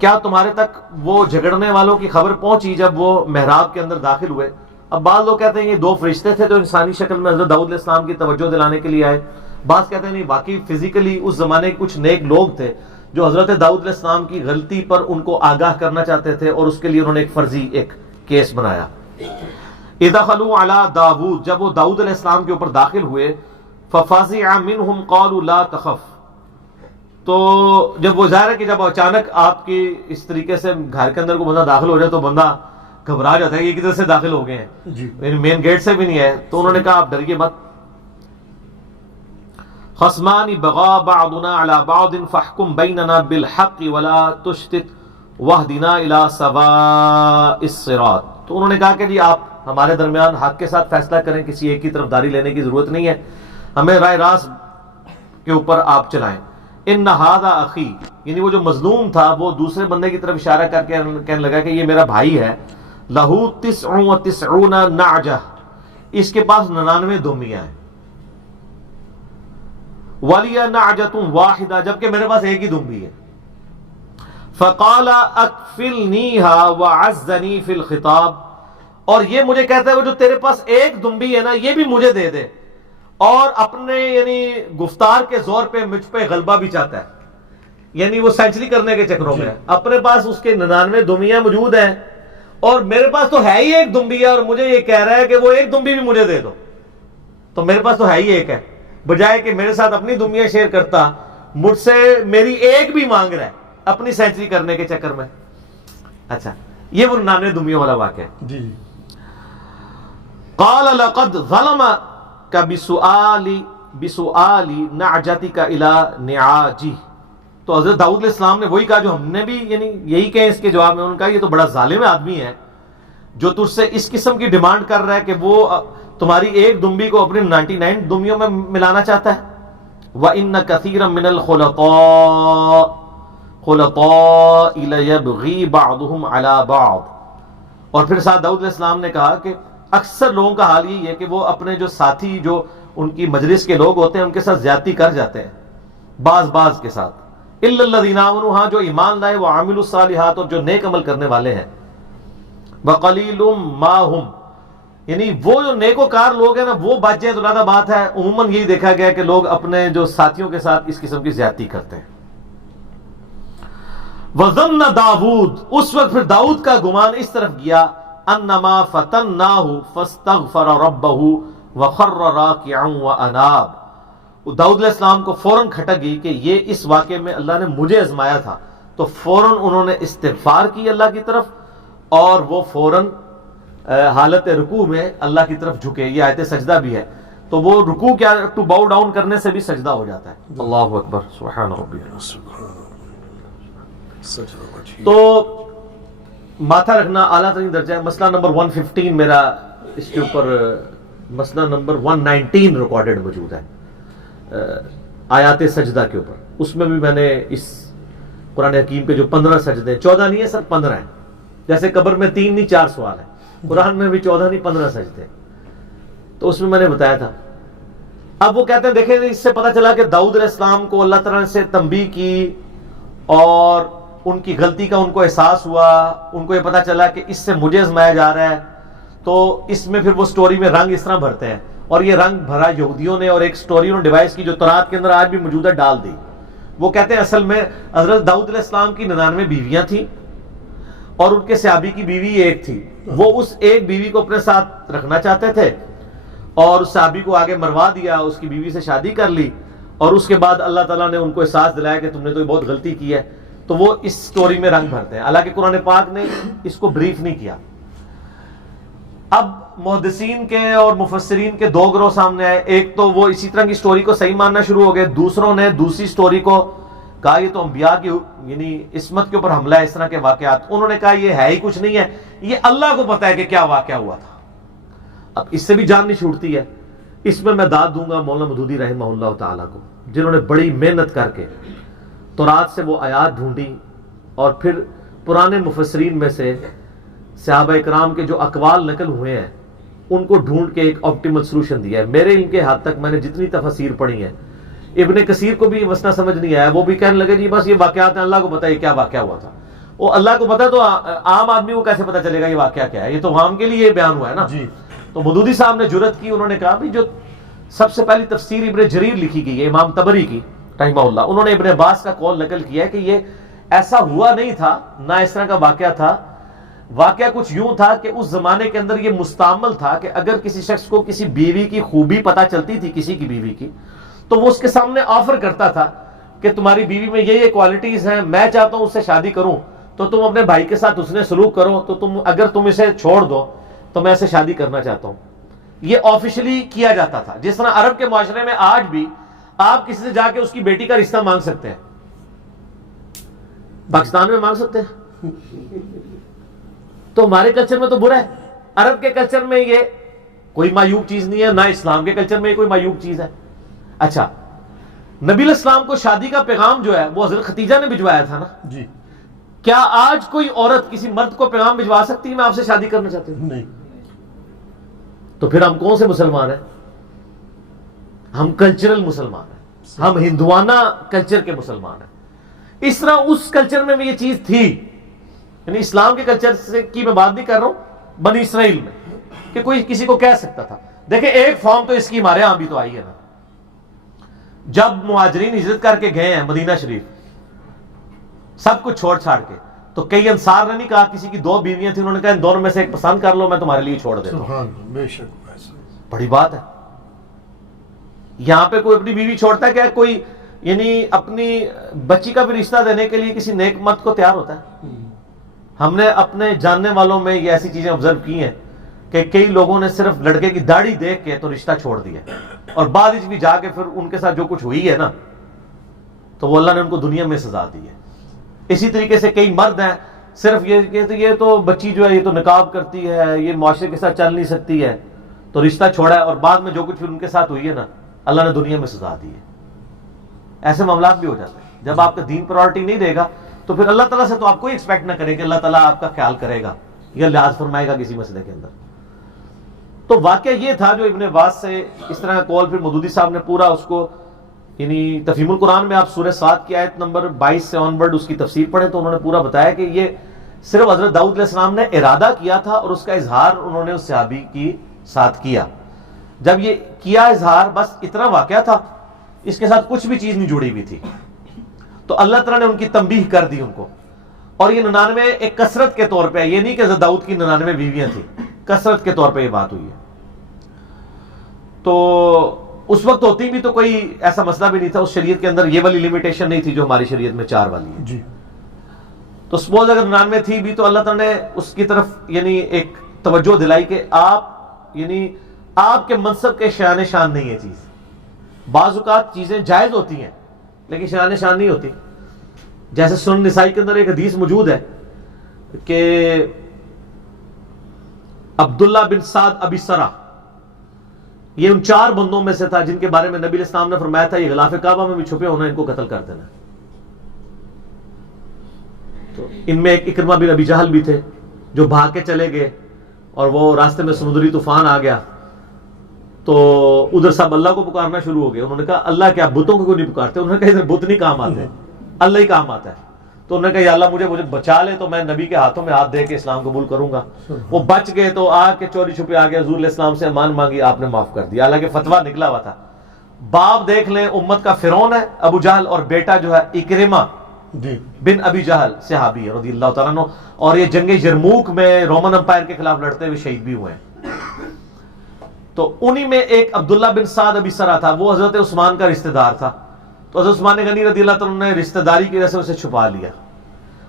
کیا تمہارے تک وہ جھگڑنے والوں کی خبر پہنچی جب وہ محراب کے اندر داخل ہوئے؟ اب بعض لوگ کہتے ہیں یہ دو فرشتے تھے جو انسانی شکل میں حضرت داؤد علیہ السلام کی توجہ دلانے کے لیے آئے، بعض کہتے ہیں نہیں، واقعی فزیکلی اس زمانے کے کچھ نیک لوگ تھے جو حضرت داؤد علیہ السلام کی غلطی پر ان کو آگاہ کرنا چاہتے تھے، اور اس کے لیے انہوں نے ایک فرضی ایک کیس بنایا۔ ادخلوا علی داؤد، جب وہ داؤد علیہ السلام کے اوپر داخل ہوئے، ففزع منهم قالوا لا تخف، تو جب وہ ظاہر ہے کہ جب اچانک آپ کی اس طریقے سے گھر کے اندر کو بندہ داخل ہو جائے تو بندہ گھبرا جاتا ہے کہ یہ کدھر سے داخل ہو گئے ہیں، جی مین گیٹ سے بھی نہیں ہے، تو انہوں نے کہا آپ ڈریے مت۔ خصمان بغى بعضنا على بعض فاحكم بيننا بالحق ولا تشتت واهدنا الى سواء الصراط، تو انہوں نے کہا کہ جی آپ ہمارے درمیان حق کے ساتھ فیصلہ کریں، کسی ایک کی طرف داری لینے کی ضرورت نہیں ہے، ہمیں رائے راست کے اوپر آپ چلائیں۔ ان هذا اخی، یعنی وہ جو مظلوم تھا وہ دوسرے بندے کی طرف اشارہ کر کے کہنے لگا کہ یہ میرا بھائی ہے، لہو 99 نعجہ، اس کے پاس 99 دمبیاں ہیں، ولی نعجۃ واحدہ، جبکہ میرے پاس ایک ہی دمبی ہے۔ فقال اکفلنیھا وعزنی فی الخطاب، اور یہ مجھے کہتا ہے وہ جو تیرے پاس ایک دمبی ہے نا یہ بھی مجھے دے دے، اور اپنے یعنی گفتار کے زور پہ مجھ پہ غلبہ بھی چاہتا ہے، یعنی وہ سینچری کرنے کے چکروں میں ہے، اپنے پاس اس کے 99 دمبیاں موجود ہیں اور میرے پاس تو ہے ہی ایک دمبی ہے، اور مجھے یہ کہہ رہا ہے کہ وہ ایک دمبی بھی مجھے دے دو، تو میرے پاس تو ہے ہی ایک ہے، بجائے کہ میرے ساتھ اپنی دمبیاں شیئر کرتا، مجھ سے میری ایک بھی مانگ رہا ہے اپنی سینچری کرنے کے چکر میں۔ اچھا، یہ وہ 99 دمبیوں والا واقعہ ہے۔ جی قال لقد ظلمك بسؤال نعجتك الى نعاجه، تو حضرت داؤد علیہ السلام نے وہی کہا جو ہم نے بھی یعنی یہی کہیں اس کے جواب میں، انہوں نے کہا یہ تو بڑا ظالم آدمی ہے جو تجھ سے اس قسم کی ڈیمانڈ کر رہا ہے کہ وہ تمہاری ایک دمبی کو اپنی 99 دمبیوں میں ملانا چاہتا ہے۔ وَإِنَّ كَثِيرًا مِنَ الْخُلَطَاءِ لَيَبْغِي بَعْضُهُمْ عَلَى بَعْضٍ، اور پھر ساتھ داؤد علیہ السلام نے کہا کہ اکثر لوگوں کا حال یہی ہے کہ وہ اپنے جو ساتھی جو ان کی مجلس کے لوگ ہوتے ہیں ان کے ساتھ زیادتی کر جاتے ہیں، بعض کے ساتھ، الا الذین آمنوا، ہاں جو ایمان لائے، وعملوا الصالحات، اور جو نیک عمل کرنے والے ہیں، وقلیل ما هم، یعنی وہ جو نیکوکار لوگ ہیں نا وہ بچ جائیں تو زیادہ بات ہے، عموماً یہی دیکھا گیا کہ لوگ اپنے جو ساتھیوں کے ساتھ اس قسم کی زیادتی کرتے ہیں۔ وظن داؤد، اس وقت پھر داؤد کا گمان اس طرف گیا، انما فتناہ فاستغفر ربہ وخر راکعا واناب، داؤد علیہ السلام کو فوراً کھٹک گئی کہ یہ اس واقعے میں اللہ نے مجھے آزمایا تھا، تو فوراً انہوں نے استغفار کی اللہ کی طرف، اور وہ فوراً حالت رکوع میں اللہ کی طرف جھکے۔ یہ آیت سجدہ بھی ہے، تو وہ رکوع کیا ٹو باؤ ڈاؤن کرنے سے بھی سجدہ ہو جاتا ہے۔ اللہ اکبر، سبحان ربی۔ تو ماتھا رکھنا اعلیٰ ترین درجہ ہے۔ مسئلہ نمبر 115 میرا اس کے اوپر مسئلہ نمبر 119 ریکارڈڈ موجود ہے آیات سجدہ کے اوپر، اس میں بھی میں نے اس قرآن حکیم کے جو 15 سجدے، 14 نہیں ہے سر 15 ہیں، جیسے قبر میں 3 نہیں 4 سوال ہیں، قرآن میں بھی 14 نہیں 15 سجدے، تو اس میں نے بتایا تھا۔ اب وہ کہتے ہیں دیکھیں اس سے پتہ چلا کہ داؤد علیہ السلام کو اللہ تعالیٰ سے تنبیہ کی اور ان کی غلطی کا ان کو احساس ہوا، ان کو یہ پتہ چلا کہ اس سے مجھے آزمایا جا رہا ہے، تو اس میں پھر وہ سٹوری میں رنگ اس طرح بھرتے ہیں، اور یہ رنگ بھرا یہودیوں نے، اور ایک سٹوری انہوں نے ڈیوائس کی جو تورات کے اندر آج بھی موجود ہے ڈال دی۔ وہ کہتے ہیں اصل میں حضرت داؤد علیہ السلام کی 99 بیویاں تھیں اور ان کے صحابی کی بیوی ایک تھی، وہ اس ایک بیوی کو اپنے ساتھ رکھنا چاہتے تھے اور اس صحابی کو آگے مروا دیا، اس کی بیوی سے شادی کر لی، اور اس کے بعد اللہ تعالیٰ نے ان کو احساس دلایا کہ تم نے تو یہ بہت غلطی کی ہے، تو وہ اس سٹوری میں رنگ بھرتے ہیں، حالانکہ قرآن پاک نے اس کو بریف نہیں کیا۔ اب محدثین کے اور مفسرین کے 2 گروہ سامنے آئے، ایک تو وہ اسی طرح کی سٹوری کو صحیح ماننا شروع ہو گئے، دوسروں نے دوسری سٹوری کو کہا یہ تو انبیاء کی یعنی عصمت کے اوپر حملہ ہے، اس طرح کے واقعات، انہوں نے کہا یہ ہے ہی کچھ نہیں ہے، یہ اللہ کو پتا ہے کہ کیا واقعہ ہوا تھا۔ اب اس سے بھی جان نہیں چھوٹتی ہے، اس میں داد دوں گا مولانا مودودی رحمہ اللہ تعالیٰ کو، جنہوں نے بڑی محنت کر کے تورات سے وہ آیات ڈھونڈی اور پھر پرانے مفسرین میں سے صحابہ اکرام کے جو اقوال نقل ہوئے ہیں ان کو ڈھونڈ کے ایک آپٹیمل سلوشن دیا ہے۔ میرے علم کے حد تک میں نے جتنی تفاسیر پڑھی ہیں، ابن کثیر کو بھی مسئلہ سمجھ نہیں آیا، وہ بھی کہنے لگے جی بس یہ واقعات ہیں، اللہ کو پتہ ہے کیا واقعہ ہوا تھا۔ وہ اللہ کو پتا تو عام آدمی کو کیسے پتا چلے گا یہ واقعہ کیا ہے؟ یہ تو عوام کے لیے بیان ہوا ہے نا. تو مودودی صاحب نے جرأت کی, انہوں نے کہا بھی جو سب سے پہلی تفسیر ابن جریر لکھی گئی ہے امام طبری کی رحمہ اللہ, انہوں نے ابن عباس کا قول نقل کیا ہے کہ یہ ایسا ہوا نہیں تھا, نہ اس طرح کا واقعہ تھا. واقعہ کچھ یوں تھا کہ اس زمانے کے اندر یہ مستعمل تھا کہ اگر کسی شخص کو کسی بیوی کی خوبی پتہ چلتی تھی, کسی کی بیوی کی, تو وہ اس کے سامنے آفر کرتا تھا کہ تمہاری بیوی میں یہ کوالٹیز ہیں, میں چاہتا ہوں اس سے شادی کروں, تو تم اپنے بھائی کے ساتھ اس نے سلوک کرو, تو اگر تم اسے چھوڑ دو تو میں اسے شادی کرنا چاہتا ہوں. یہ آفیشلی کیا جاتا تھا. جس طرح عرب کے معاشرے میں آج بھی آپ کسی سے جا کے اس کی بیٹی کا رشتہ مانگ سکتے ہیں, پاکستان میں مانگ سکتے ہیں, تو ہمارے کلچر میں تو برا ہے. عرب کے کلچر میں یہ کوئی معیوب چیز نہیں ہے, نہ اسلام کے کلچر میں یہ کوئی معیوب چیز ہے. اچھا, نبی علیہ السلام کو شادی کا پیغام جو ہے وہ حضرت خدیجہ نے بھجوایا تھا نا جی. کیا آج کوئی عورت کسی مرد کو پیغام بھجوا سکتی ہے میں آپ سے شادی کرنا چاہتی ہوں؟ نہیں. تو پھر ہم کون سے مسلمان ہیں؟ ہم کلچرل مسلمان ہیں, ہم ہندوانہ کلچر کے مسلمان ہیں. اس طرح اس کلچر میں بھی یہ چیز تھی, یعنی اسلام کے کلچر سے کی میں بات نہیں کر رہا ہوں, بنی اسرائیل میں کہ کوئی کسی کو کہہ سکتا تھا. دیکھیں ایک فارم تو اس کی ہمارے یہاں بھی تو آئی ہے نا, جب مہاجرین ہجرت کر کے گئے ہیں مدینہ شریف سب کچھ چھوڑ چھاڑ کے, تو کئی انصار نے نہیں کہا, کسی کی 2 بیویاں تھیں, انہوں نے کہا ان دونوں میں سے ایک پسند کر لو, میں تمہارے لیے چھوڑ دیتا ہوں. سبحان اللہ, بے شک ایسا بڑی بات ہے. یہاں پہ کوئی اپنی بیوی چھوڑتا ہے کیا؟ کوئی یعنی اپنی بچی کا بھی رشتہ دینے کے لیے کسی نیک مرد کو تیار ہوتا ہے؟ ہم نے اپنے جاننے والوں میں یہ ایسی چیزیں آبزرو کی ہیں کہ کئی لوگوں نے صرف لڑکے کی داڑھی دیکھ کے تو رشتہ چھوڑ دیا, اور بعد بھی جا کے پھر ان کے ساتھ جو کچھ ہوئی ہے نا, تو وہ اللہ نے ان کو دنیا میں سزا دی ہے. اسی طریقے سے کئی مرد ہیں صرف یہ تو بچی جو ہے یہ تو نقاب کرتی ہے, یہ معاشرے کے ساتھ چل نہیں سکتی ہے, تو رشتہ چھوڑا ہے, اور بعد میں جو کچھ پھر ان کے ساتھ ہوئی ہے نا اللہ نے دنیا میں سزا دی ہے. ایسے معاملات بھی ہو جاتے ہیں. جب آپ کا دین پرائورٹی نہیں دے گا تو پھر اللہ تعالیٰ سے تو آپ کوئی ایکسپیکٹ نہ کریں کہ اللہ تعالیٰ آپ کا خیال کرے گا یا لحاظ فرمائے گا کسی مسئلے کے اندر. تو واقعہ یہ تھا جو ابن عباس سے اس طرح کا قول, پھر مودودی صاحب نے پورا اس کو, یعنی تفہیم القرآن میں آپ سورہ 7 کی آیت نمبر 22 سے آن ورڈ اس کی تفسیر پڑھیں تو انہوں نے پورا بتایا کہ یہ صرف حضرت داؤد علیہ السلام نے ارادہ کیا تھا, اور اس کا اظہار انہوں نے اس صحابی کی ساتھ کیا. جب یہ کیا اظہار بس اتنا واقعہ تھا, اس کے ساتھ کچھ بھی چیز نہیں جڑی ہوئی تھی, تو اللہ تعالیٰ نے ان کی تنبیہ کر دی ان کو. اور یہ 99 ایک کثرت کے طور پہ, یہ نہیں کہ حضرت داؤد کی 99 بیویاں تھیں, کثرت کے طور پہ یہ بات ہوئی ہے. تو اس وقت ہوتی بھی تو کوئی ایسا مسئلہ بھی نہیں تھا, اس شریعت کے اندر یہ والی لمیٹیشن نہیں تھی جو ہماری شریعت میں 4 والی ہے جی. تو سپوز اگر 99 تھی بھی تو اللہ تعالیٰ نے اس کی طرف یعنی ایک توجہ دلائی کہ آپ یعنی آپ کے منصب کے شان شان نہیں ہے چیز. بعض اوقات چیزیں جائز ہوتی ہیں لیکن شان شان نہیں ہوتی. جیسے سنن نسائی کے اندر ایک حدیث موجود ہے کہ عبداللہ بن سعد ابی سرا یہ ان 4 بندوں میں سے تھا جن کے بارے میں نبی علیہ السلام نے فرمایا تھا یہ غلاف کعبہ میں بھی چھپے ہونا, ان کو قتل کر دینا. تو ان میں ایک اکرمہ بن ابی جہل بھی تھے جو بھاگ کے چلے گئے, اور وہ راستے میں سمندری طوفان آ گیا, تو ادھر سب اللہ کو پکارنا شروع ہو گئے. انہوں نے کہا اللہ کیا بتوں کو کیوں نہیں پکارتے؟ انہوں نے کہا ادھر بت نہیں کام آتے, اللہ ہی کام آتا ہے. تو انہوں نے کہا یا اللہ مجھے بچا لے تو میں نبی کے ہاتھوں میں ہاتھ دے کے اسلام قبول کروں گا. وہ بچ گئے تو آ کے چوری چھپے آ گئے, حضور علیہ السلام سے امان مانگی, آپ نے معاف کر دیا. حالانکہ فتویٰ نکلا ہوا تھا. باپ دیکھ لیں امت کا فرعون ہے ابو جہل, اور بیٹا جو ہے اکرمہ بن ابی جہل صحابی ہے رضی اللہ تعالیٰ عنہ, اور یہ جنگ یرموک میں رومن امپائر کے خلاف لڑتے ہوئے شہید بھی ہوئے ہیں. تو انہی میں ایک عبداللہ بن سعد ابی سرا تھا, وہ حضرت عثمان کا رشتہ دار تھا. تو حضرت عثمان غنی رضی اللہ تعالیٰ نے رشتہ داری کی وجہ سے اسے چھپا لیا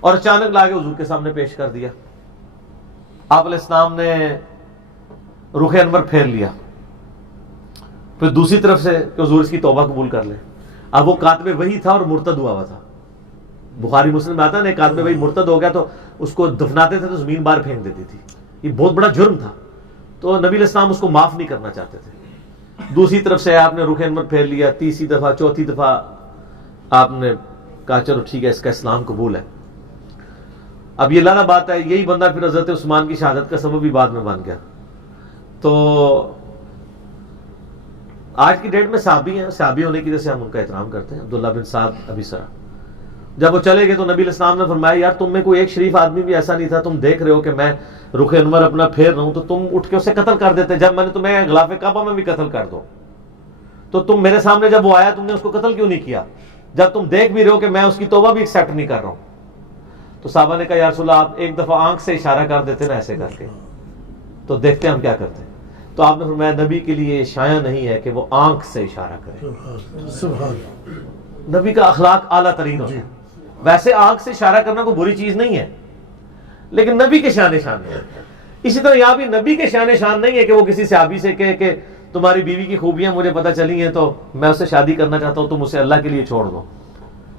اور اچانک لا کے حضور کے سامنے پیش کر دیا. آپ علیہ السلام نے رخ انور پھیر لیا, پھر دوسری طرف سے کہ حضور اس کی توبہ قبول کر لیں. اب وہ کاتب وحی تھا اور مرتد ہوا تھا. بخاری مسلم میں آتا ہے نا, کاتب وحی مرتد ہو گیا تو اس کو دفناتے تھے تو زمین باہر پھینک دیتی تھی. یہ بہت بڑا جرم تھا, تو نبی علیہ السلام اس کو معاف نہیں کرنا چاہتے تھے. دوسری طرف سے آپ نے رخ انور پھیر لیا, تیسری دفعہ چوتھی دفعہ آپ نے کہا چلو ٹھیک ہے اس کا اسلام قبول ہے. اب یہ لانا بات ہے, یہی بندہ پھر حضرت عثمان کی شہادت کا سبب بھی بعد میں بن گیا. تو آج کی ڈیٹ میں صحابی ہیں, صحابی ہونے کی وجہ سے ہم ان کا احترام کرتے ہیں. عبداللہ بن سعد ابی سرا, جب وہ چلے گئے تو نبی علیہ السلام نے فرمایا یار تم میں کوئی ایک شریف آدمی بھی ایسا نہیں تھا, تم دیکھ رہے ہو کہ میں رخ انور اپنا پھیر رہا ہوں تو تم اٹھ کے اسے قتل کر دیتے, جب میں نے تمہیں غلاف کعبہ میں بھی قتل کر دو تو تم میرے سامنے جب وہ آیا تم نے اس کو قتل کیوں نہیں کیا, جب تم دیکھ بھی رہے ہو کہ میں اس کی توبہ بھی ایکسیپٹ نہیں کر رہا ہوں. تو صحابہ نے کہا یا رسول اللہ آپ ایک دفعہ آنکھ سے اشارہ کر دیتے نا ایسے کر کے تو دیکھتے ہم کیا کرتے ہیں. تو آپ نے فرمایا نبی کے لیے شایع نہیں ہے کہ وہ آنکھ سے اشارہ کرے, نبی کا اخلاق اعلیٰ ترین ہوتا ہے. ویسے آنکھ سے اشارہ کرنا کوئی بری چیز نہیں ہے لیکن نبی کے شان شان ہے. اسی طرح یہاں بھی نبی کے شان شان نہیں ہے کہ وہ کسی صحابی سے کہے کہ تمہاری بیوی کی خوبیاں مجھے پتہ چلی ہیں تو میں اسے شادی کرنا چاہتا ہوں, تم اسے اللہ کے لیے چھوڑ دو.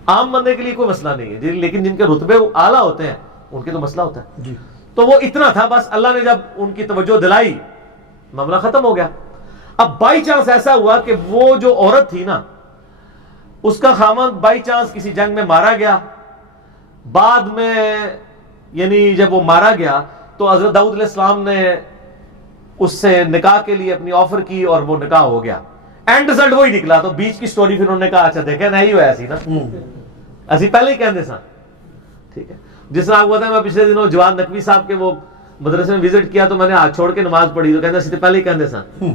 عام بندے کے لیے کوئی مسئلہ نہیں ہے لیکن جن کے رتبے اعلیٰ ہوتے ہیں ان کے تو مسئلہ ہوتا ہے. تو وہ اتنا تھا, بس اللہ نے جب ان کی توجہ دلائی معاملہ ختم ہو گیا. اب بائی چانس ایسا ہوا کہ وہ جو عورت تھی نا اس کا خاوند بائی چانس کسی جنگ میں مارا گیا, بعد میں یعنی جب وہ مارا گیا تو حضرت داؤد علیہ السلام نے اس سے نکاح کے لیے اپنی آفر کی اور وہ نکاح ہو گیا. اینڈ رزلٹ وہی نکلا. تو بیچ کی سٹوری پھر انہوں نے کہا اچھا دیکھیں نہیں ہوا ایسی نا, ایسی پہلے ہی کہندے سن. ٹھیک ہے, جس طرح آپ کو بتایا میں پچھلے دنوں جواد نقوی صاحب کے وہ مدرسے میں وزٹ کیا تو میں نے ہاتھ چھوڑ کے نماز پڑھی تو کہندے سی پہلے ہی کہندے سن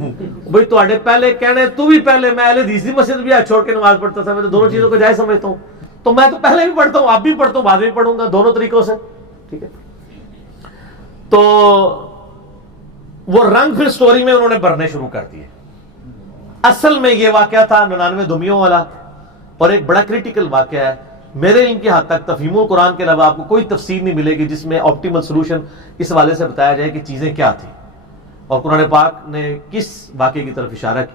بھائی تواڈے پہلے کہنے تو بھی پہلے, میں اہل حدیث دی مسجد بھی ہاتھ چھوڑ کے نماز پڑھتا تھا, میں تو دونوں چیزوں کو جائز سمجھتا ہوں. تو میں تو پہلے بھی پڑھتا ہوں, اب بھی پڑھتا ہوں, بعد میں بھی پڑھوں گا, دونوں طریقوں سے. ٹھیک ہے, تو وہ رنگ پھر سٹوری میں انہوں نے بھرنے شروع کر دیے. اصل میں یہ واقعہ تھا 99 دمیوں والا اور ایک بڑا کریٹیکل واقعہ ہے. میرے علم کی حد تک تفہیم القرآن کے علاوہ آپ کو کوئی تفسیر نہیں ملے گی جس میں آپٹیمل سولوشن اس حوالے سے بتایا جائے کہ چیزیں کیا تھیں اور قرآن پاک نے کس واقعے کی طرف اشارہ کیا.